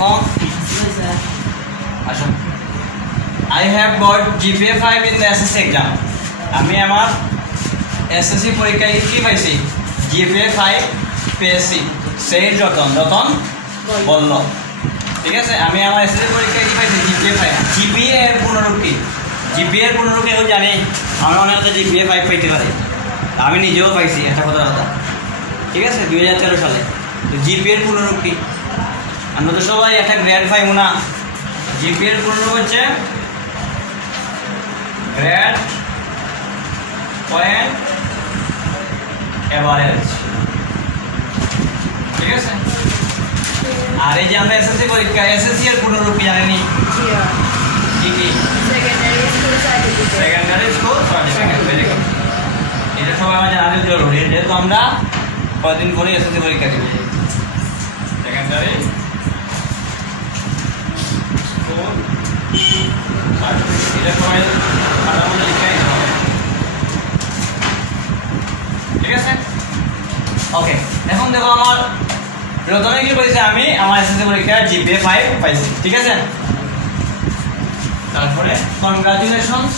এখন আসুন, I have got GPA 5 in the SSC exam. আমি আমার SSC পরীক্ষায় কি পাইছি? GPA 5 পেয়েছি। সেই রতন বলল, ঠিক আছে? আমি আমার SSC পরীক্ষায় কি পাইছি? GPA 5। GPA এর পুনরুক্তি, GPA এর পুনরুক্তি কেউ জানি? আমরা অনেক GPA 5 পাইতে পারি, আমি নিজেও পাইছি, একটা কথা, ঠিক আছে? 2013 সালে। তো GPA এর পুনরুক্তি আমরা তো সবাই একটা গ্রেড পাইব না। GPA এর পুনরুক্তি হচ্ছে গ্রেড পয়েন্ট এভারেজ, ঠিক আছে? আর এই যে আমরা এসএসসি পরীক্ষা, এসএসসি এর পুনরুক্তি জানেনি কি কি? Secondary school certificate. Very good, এটা সবাই আমার জানা জরুরি, যেহেতু আমরা কয়েকদিন পরে এসএসসি পরীক্ষা দেব। সেকেন্ডারি স্কুল সার্টিফিকেট, এটা সবাই খাতার মধ্যে লিখে নিতে হবে, ঠিক আছে? ওকে, এখন দেখো আমার প্রথমে কি বলেছে, আমি আমার এসএসসি পরীক্ষায় GPA 5 পাইছি, ঠিক আছে? তারপরে কনগ্রাচুলেশনস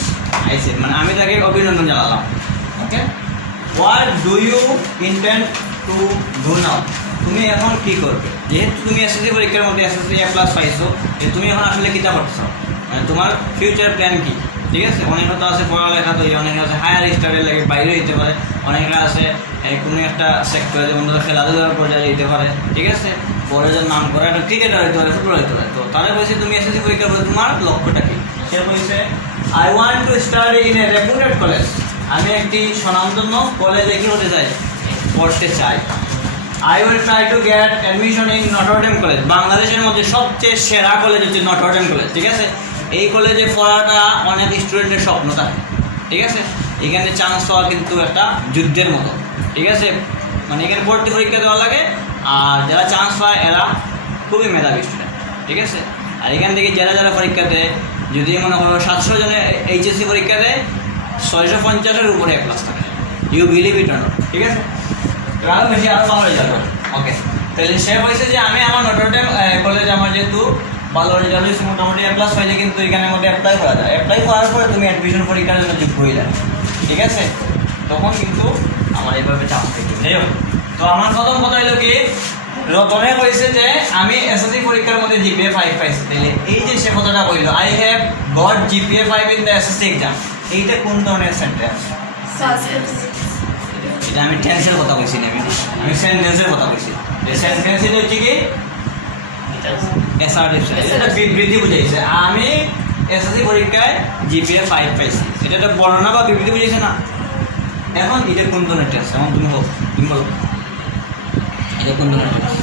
আইছে, মানে আমি তাকে অভিনন্দন জানালাম। Okay, what do you intend to do now? তুমি এখন কি করবে? যেহেতু তুমি এসএসসি পরীক্ষার মধ্যে SSC A+ পাইছো, যে তুমি এখন আসলে কিতা করছো, মানে তোমার ফিউচার প্ল্যান কি? ঠিক আছে, অনেকে তো আছে পড়ালেখা, তো অনেকে আছে হায়ার স্টাডির লাগে বাইরে যেতে পারে, অনেকে আছে কোনো একটা সেক্টরে, যেমন ধরো খেলাধুলার পর্যায়ে যেতে পারে, ঠিক আছে? পরে যে নাম করে একটা ক্রিকেটার হইতে পারে, ফুটবল হইতে পারে। তো তারা বলছে তুমি এসএসসি পরীক্ষার পরে তোমার লক্ষ্যটা কি? সে বলছে I want to study in a reputed college. আমি একটি স্বনামধন্য কলেজে কি হতে চাই? পড়তে চাই। I will try to get admission in Notre Dame college. বাংলাদেশের মধ্যে সবচেয়ে সেরা কলেজ হচ্ছে নটর ডেম কলেজ, ঠিক আছে? এই কলেজে পড়াটা অনেক স্টুডেন্টের স্বপ্ন থাকে, ঠিক আছে? এখানে চান্স পাওয়া কিন্তু একটা যুদ্ধের মতো, ঠিক আছে? মানে এখানে ভর্তি পরীক্ষা দেওয়া লাগে, আর যারা চান্স পায় এরা খুবই মেধাবী স্টুডেন্ট, ঠিক আছে? আর এখান থেকে যারা পরীক্ষা দেয়, যদি মনে করো 700 জনের HSC পরীক্ষা দেয়, 650-এর উপরে A+ থাকে। You believe it or not, ঠিক আছে? আরও বেশি, আরও ভালো রেজাল্ট হবে। ওকে, তাহলে সে বলছে যে আমি আমার নটর ডেম কলেজ, আমার যেহেতু ভালো রেজাল্ট হয়েছে, মোটামুটি A+ পাইলে কিন্তু এখানের মধ্যে অ্যাপ্লাই করা যায়। অ্যাপ্লাই করার পরে তুমি অ্যাডমিশন পরীক্ষার জন্য যোগ্য হয়ে যাবে, ঠিক আছে? তখন কিন্তু আমার এইভাবে চান্স পেতে, যাই হোক। তো আমার প্রথম কথা হলো কি, রতনে কইছে যে আমি এসএসসি পরীক্ষার মধ্যে GPA 5 পাইছি। তাহলে এই যে সে কথাটা বললো, I have got GPA 5 in the SSC exam, এইটা কোন ধরনের সেন্টেন্স? এটা আমি টেন্সের কথা কইছি না, আমি সেন্টেন্সের কথা কইছি। এই সেন্টেন্সের হচ্ছে কি অ্যাসার্টিভ সেন্টেন্স, এটা বিবৃতি বুঝাইছে। আমি এসএসসি পরীক্ষায় GPA 5 পাইছি, এটা একটা বর্ণনা বা বিবৃতি বুঝাইছে না? এখন এটা কোন ধরনের টেন্স? এখন তুমি বলো এটা কোন ধরনের টেন্স?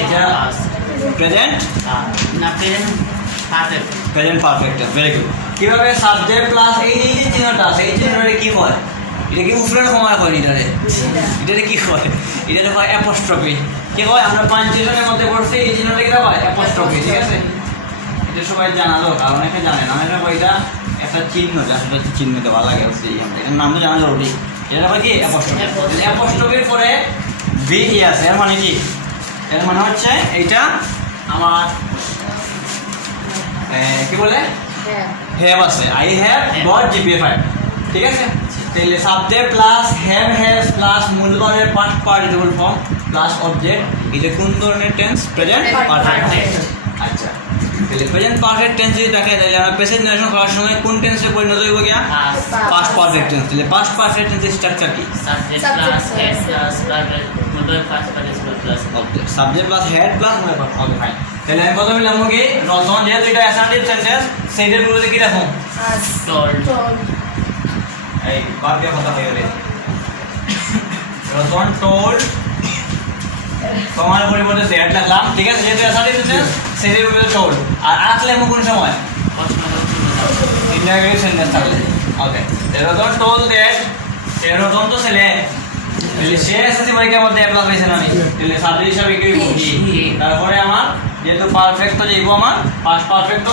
এটা প্রেজেন্ট না প্রেজেন্ট পারফেক্ট। Very good. কিভাবে সাবজেক্ট প্লাস এই যে চিহ্নটা আছে, এই চিহ্নটা কি হয়? এটা কি উপরের সময় হয়? এটারে কি হয়? এটাতে হয় অ্যাপোস্ট্রফি। কি হয়? আমরা পাঞ্চুয়েশনের মধ্যে পড়ছি, এই চিহ্নটা কি হয়? অ্যাপোস্ট্রফি, ঠিক আছে? এটা সবাই জানা দরকার, অনেকে জানে না। অনেকে এটা একটা চিহ্ন, আসলে চিহ্ন দেওয়া লাগে, এর নাম তো জানা জরুরি। এটা হয় কি? অ্যাপোস্ট্রফি। অ্যাপোস্ট্রফির পরে বি আছে, এর মানে কি? এর মানে হচ্ছে এইটা আমার কি বলে হ্যাভ আছে, আই হ্যাভ গট GPA 5, ঠিক আছে? তাহলে subject plus have has plus মূলবারের past participle form plus object, এটা কোন ধরনের টেন্স? Present perfect. আচ্ছা, তাহলে প্রেজেন্ট পারফেক্ট টেন্স যদি দেখে, তাহলে আমরা প্রেজেন্ট জেনারেশন করার সময় কোন টেন্সে পরিণত হইব গিয়া? Past perfect tense. তাহলে পাস্ট পারফেক্ট টেন্সের স্ট্রাকচার কি? সাবজেক্ট প্লাস হেড প্লাস মূলবারের past participle plus object. Subject plus had plus মূলবার। Okay, fine. তাহলে আমি প্রথমে লিখব কি, রতন, যেহেতু এটা অ্যাসার্টিভ সেন্টেন্স, সেইটার মধ্যে কি রাখুন? এই বাক্যের কথা হয়ে গেলে রতন টোল্ড, তোমার পরিবর্তে দ্যাট লিখলাম, ঠিক আছে? যেহেতু অ্যাসার্টিভ সেন্টেন্স, সেইটার মধ্যে টোল্ড। আর আসলে কোন সময়? ইন্টারোগেটিভ সেন্টেন্স থাকলে। ওকে, রতন টোল্ড দ্যাট, রতন তো ছেলে, সে এসএসসি পরীক্ষার মধ্যে A+ পেয়েছে না? আমি তাহলে সাবজেক্ট হিসাবে কি বুঝি? তারপরে আমার যেহেতু পারফেক্ট তো যাইব, আমার পাস্ট পারফেক্ট, তো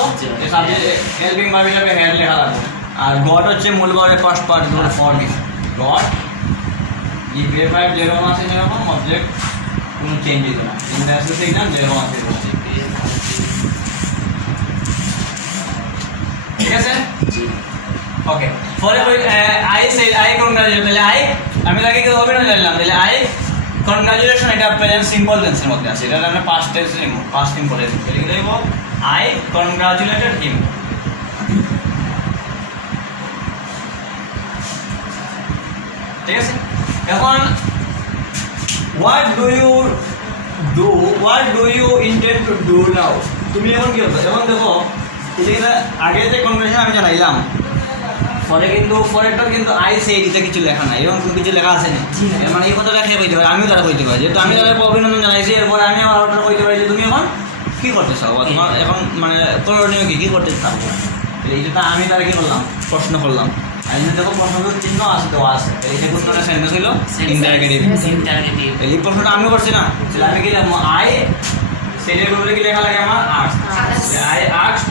সাবজেক্ট হেল্পিং ভার্ব হিসাবে হ্যাড লেখা লাগবে। আর গট হচ্ছে মূলবারের past participle form, got GPA 5 যেরকম আছে সেরকম অবজেক্ট কোনো চেঞ্জ হইতো না, ইন্ডাস্ট্রি সিগন্যাল যেরকম আছে ঠিক আছে। ওকে পরে আই কনগ্রাচুলেশন, তাহলে আমি তাকে কি অভিনন্দন জানলাম, তাহলে কনগ্রাচুলেশন এটা প্রেজেন্ট সিম্পল টেন্সের মধ্যে আছে, এটা আমরা পাস্ট টেন্সে নিব, পাস্ট সিম্পল টেন্স লিখে দেব আই কনগ্রাচুলেটেড হিম। ঠিক আছে, এখন what do you intend to do now, তুমি এখন কি করবে, এখন দেখো এটা আগে যে কনভারসেশন আমি জানাইলাম পরে কিন্তু পরেরটা কিন্তু আই সেই দিতে কিছু লেখা নাই, এরকম কিছু লেখা আছে না, মানে এই কথাটা খেয়ে কইতে পারে, আমিও তারা কইতে পারি, যেহেতু আমি তাদের অভিনন্দন জানাইছি, এরপরে আমি আমার অর্ডার কইতে পারি যে তুমি এখন কী করতে চাও, তোমার এখন মানে করণীয় কি করতে চাও, এইটা আমি তারা কি করলাম, প্রশ্ন করলাম। আর দেখো প্রশ্নের চিহ্ন আছে, দেওয়া আছে, এই যে প্রশ্নটা সেন্টেন্স হইল ইন্টারগেটিভ, এই প্রশ্নটা আমি করছি না, আমি কি লিখবো আই সেটার উপরে কি লেখা লাগে আমার আর্টস, আই আর্টস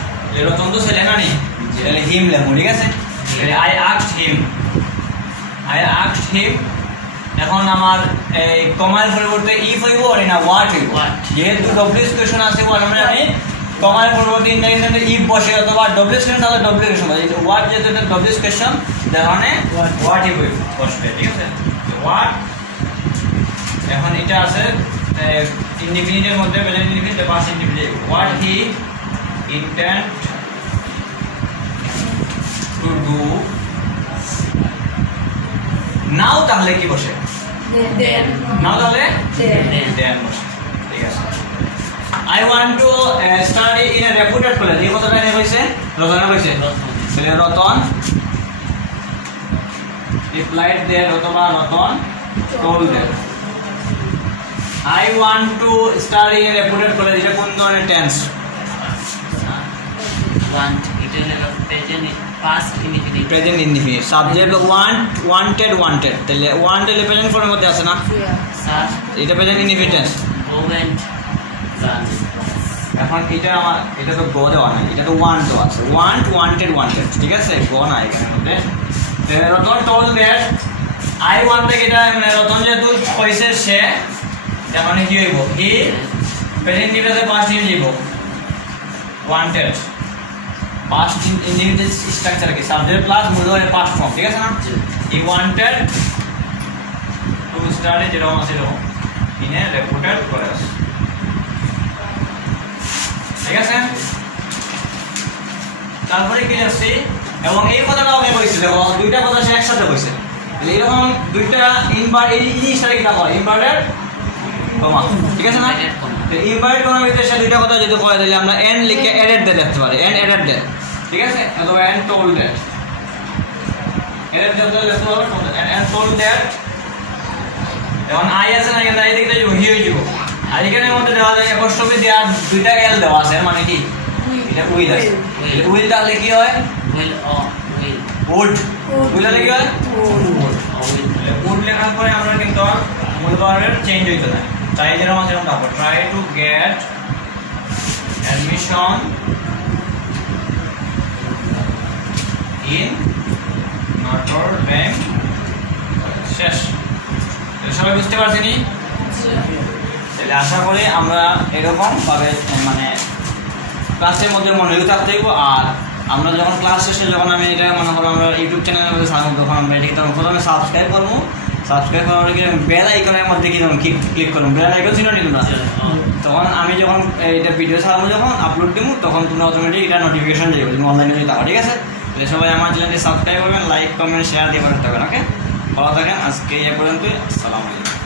রতন তো সে লেখা নেই, তাহলে হিম লেখবো, ঠিক আছে, আই আস্কড হিম। এখন আমার এই কমার পরিবর্তে ইফ হইব না হোয়াট হইব, যেহেতু ডব্লিউএস কোয়েশ্চন আছে মানে আমি কমার পরিবর্তে ইন্টারনেটে ইফ বসে অথবা ডব্লিউএস কোয়েশ্চন তাহলে ডব্লিউএস কোয়েশ্চন বসে, হোয়াট যেহেতু এটা ডব্লিউএস কোয়েশ্চন তার মানে হোয়াট হইব বসবে, ঠিক আছে, হোয়াট। এখন এটা আছে ইনডিফিনিটের মধ্যে present indefinite past indefinite, what he intend to do নাও, তাহলে কি বসে নাও, তাহলে দেন বসে, ঠিক আছে। I want to study in a reputed college, এই কথাটা এনে কইছে রতনে কইছে, তাহলে রতন রিপ্লাইড দেয়ার অথবা Ratan told there. I want to study in a reputed college, এটা কোন ধরনের টেন্স, want এটা হলো past indefinite, present indefinite, subject wanted তাহলে ওয়ান্টেড প্রেজেন্ট ফর্মের মধ্যে আছে না, স্যার এটা প্রেজেন্ট ইনডিফিনিট। ওভেন্ট জান, এখন এটা আমার এটা তো গ দেওয়া নাই, এটা তো ওয়ান দেওয়া আছে, ওয়ান্টেড ঠিক আছে, গ না এখানের মধ্যে। Ratan told that I want থেকে এটা মানে রতন যেহেতু কইছে সে, তার মানে কি হইব, হি প্রেজেন্ট ইনডিফিনিটে past indefinite wanted, past indefinite structure কি সাবজেক্ট প্লাস মূল ধরে পাস্ট ফর্ম, ঠিক আছে না, হি ওয়ান্টেড টু স্টাডি যেরকম আছে এরকম ইন এ রেপুটেড কলেজ, ঠিক আছে। তারপরে কি যাচ্ছে, এবং এই কথাটাও আমি কইছি, দেখো দুইটা কথা সে একসাথে কইছে, এইরকম দুইটা এই জিনিসটা কিনা হয় ইনভার্টেড কমা, ঠিক আছে না, ইনভার্টেড কমার ভিতরে সে দুইটা কথা যদি কয় দিলে আমরা এন্ড লিখে এডেড দে দেখতে পারি, এন্ড এডেড দে, ঠিক আছে, অথবা এন্ড টোল্ড দ্যাট, এডেড যত লিখতে হবে এন্ড টোল্ড দ্যাট। এখন আই আছে না, কিন্তু এই দিকে যাব হি হয়ে যাব, আর এখানের মধ্যে দেওয়া যায় অ্যাপোস্ট্রফি দেওয়া দুইটা এল দেওয়া আছে, মানে কি এটা উইল আছে, উইল তাহলে কি হয়, will or will would, will তাহলে কি হয় উড লেখার পরে আমরা কিন্তু মূল ভার্বের চেঞ্জ হইতো না, চাই যেরকম আছে এরকম থাকবো, try to get admission in Notre Dame, শেষ। সবাই বুঝতে পারছি নি? তাহলে আশা করি আমরা এরকম ভাবে মানে ক্লাসের মধ্যে মনোযোগ থাকতে হইব, আর আমরা যখন ক্লাস শেষে যখন আমি এটা মনে করো আমরা ইউটিউব চ্যানেলের মধ্যে ছাড়বো, তখন আমরা এটাকে তখন প্রথমে সাবস্ক্রাইব করবো, সাবস্ক্রাইব করার পরে বেল আইকনের মধ্যে কি তখন ক্লিক করবো, বেল আইকন ছিল নি তোমরা, তখন আমি যখন এটা ভিডিও ছাড়বো যখন আপলোড দেবো তখন তোমরা অটোমেটিক এটা নোটিফিকেশন যাবে, তুমি অনলাইনে যদি থাকো, ঠিক আছে। তাহলে সবাই আমার চ্যানেলটি সাবস্ক্রাইব করবেন, লাইক কমেন্ট শেয়ার দিয়ে পাঠাতে থাকবেন, ওকে, ভালো থাকেন, আজকে এই পর্যন্তই, আসসালামু আলাইকুম।